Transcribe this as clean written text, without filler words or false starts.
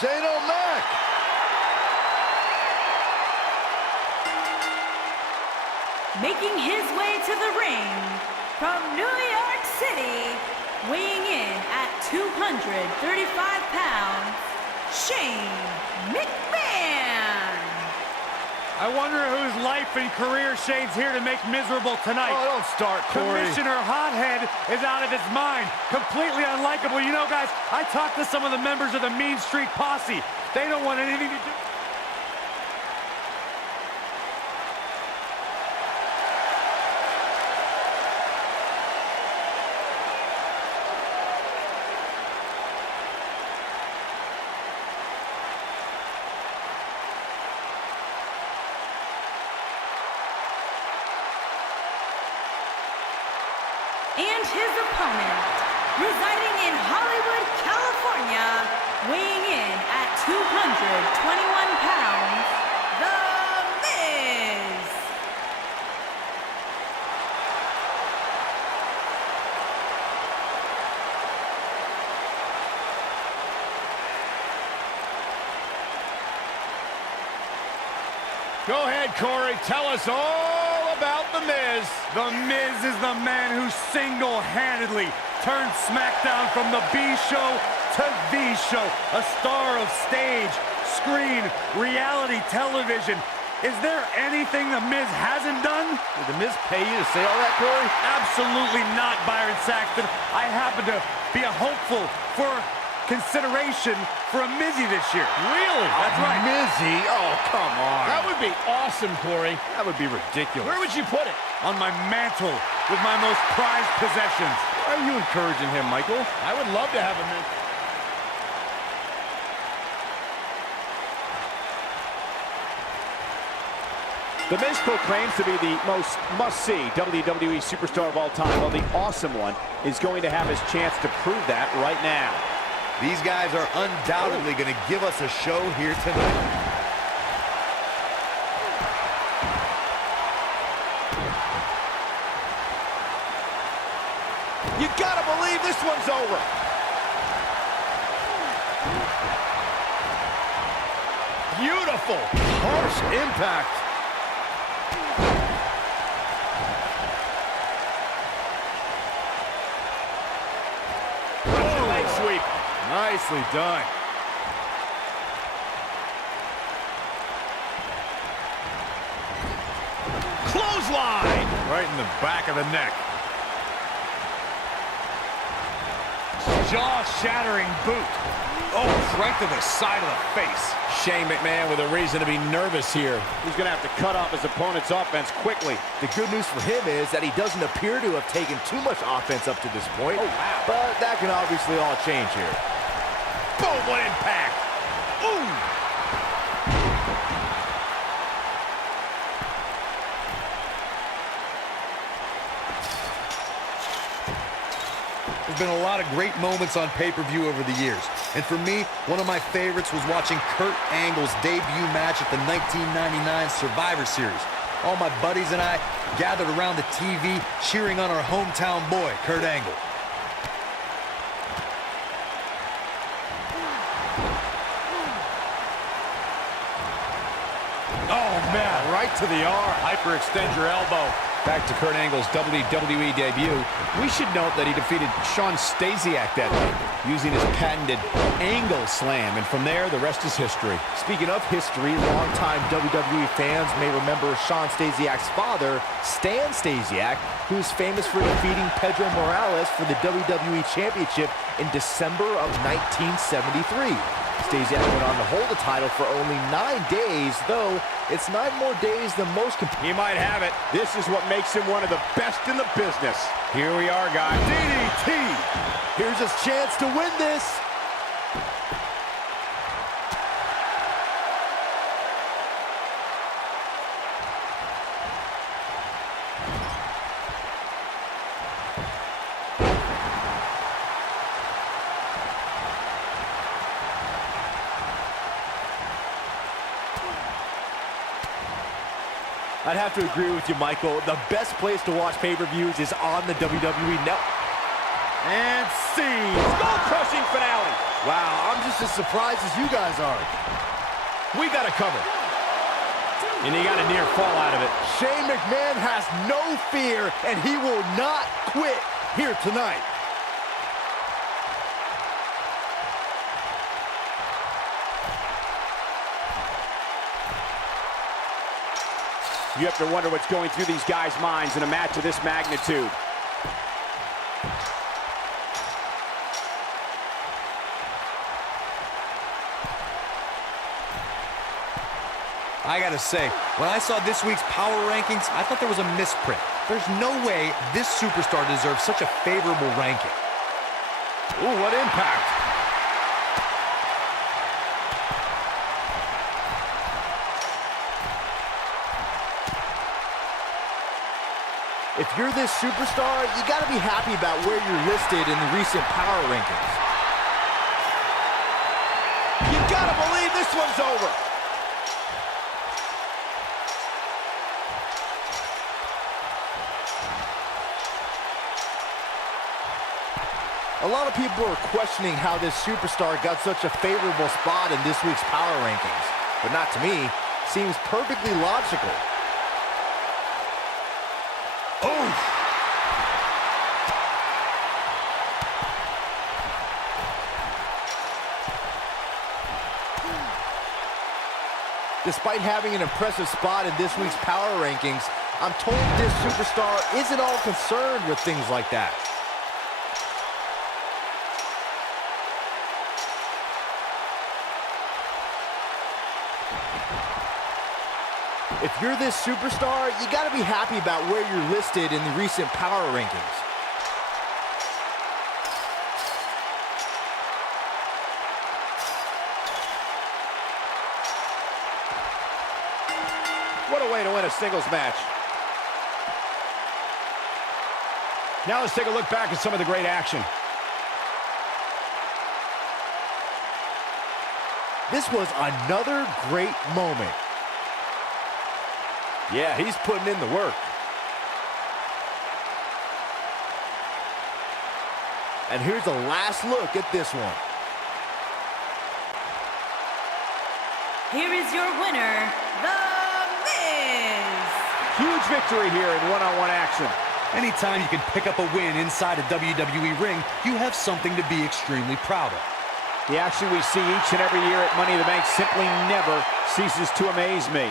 Shane McMahon. Making his way to the ring from New York City, weighing in at 235 pounds, Shane McMahon. I wonder whose life and career Shane's here to make miserable tonight. Oh, don't start, Corey. Commissioner Hothead is out of his mind. Completely unlikable. You know, guys, I talked to some of the members of the Mean Street Posse. They don't want anything to do... And his opponent, residing in Hollywood, California, weighing in at 221 pounds, The Miz. Go ahead, Corey. Tell us all about The Miz. The Miz is the man who single-handedly turned SmackDown from the B show to the show. A star of stage, screen, reality television. Is there anything The Miz hasn't done? Did The Miz pay you to say all that, Corey? Absolutely not, Byron Saxton. I happen to be a hopeful for consideration for a Mizzy this year. Really? That's right. Mizzy? Oh, come on. That would be awesome, Corey. That would be ridiculous. Where would you put it? On my mantle with my most prized possessions. Why are you encouraging him, Michael? I would love to have him in. The Miz proclaims to be the most must-see WWE superstar of all time. Well, the awesome one is going to have his chance to prove that right now. These guys are undoubtedly going to give us a show here tonight. You gotta believe this one's over. Beautiful. Harsh impact. Leg sweep. Nicely done. Clothesline. Right in the back of the neck. Jaw-shattering boot. Oh, right to the side of the face. Shane McMahon with a reason to be nervous here. He's gonna have to cut off his opponent's offense quickly. The good news for him is that he doesn't appear to have taken too much offense up to this point. Oh, wow. But that can obviously all change here. Boom, what impact. Ooh. There's been a lot of great moments on pay-per-view over the years. And for me, one of my favorites was watching Kurt Angle's debut match at the 1999 Survivor Series. All my buddies and I gathered around the TV cheering on our hometown boy, Kurt Angle. Oh, man, right to the arm. Hyperextend your elbow. Back to Kurt Angle's WWE debut. We should note that he defeated Shawn Stasiak that night using his patented angle slam, and from there, the rest is history. Speaking of history, longtime WWE fans may remember Shawn Stasiak's father, Stan Stasiak, who's famous for defeating Pedro Morales for the WWE Championship in December of 1973. Stasiak went on to hold the title for only 9 days, though it's 9 more days than most He might have it. This is what makes him one of the best in the business. Here we are, guys. DDT. Here's his chance to win this. I'd have to agree with you, Michael. The best place to watch pay-per-views is on the WWE Network. And see. Skull-crushing finale. Wow, I'm just just as surprised as you guys are. We got to cover. And he got a near fall out of it. Shane McMahon has no fear, and he will not quit here tonight. You have to wonder what's going through these guys' minds in a match of this magnitude. I gotta say, when I saw this week's power rankings, I thought there was a misprint. There's no way this superstar deserves such a favorable ranking. Ooh, what impact. If you're this superstar, you gotta be happy about where you're listed in the recent power rankings. You gotta believe this one's over. A lot of people are questioning how this superstar got such a favorable spot in this week's power rankings, but not to me. Seems perfectly logical. Despite having an impressive spot in this week's power rankings, I'm told this superstar isn't all concerned with things like that. If you're this superstar, you gotta be happy about where you're listed in the recent power rankings. What a way to win a singles match. Now let's take a look back at some of the great action. This was another great moment. Yeah, he's putting in the work. And here's a last look at this one. Here is your winner, The Miz. Huge victory here in one-on-one action. Anytime you can pick up a win inside a WWE ring, you have something to be extremely proud of. The action we see each and every year at Money in the Bank simply never ceases to amaze me.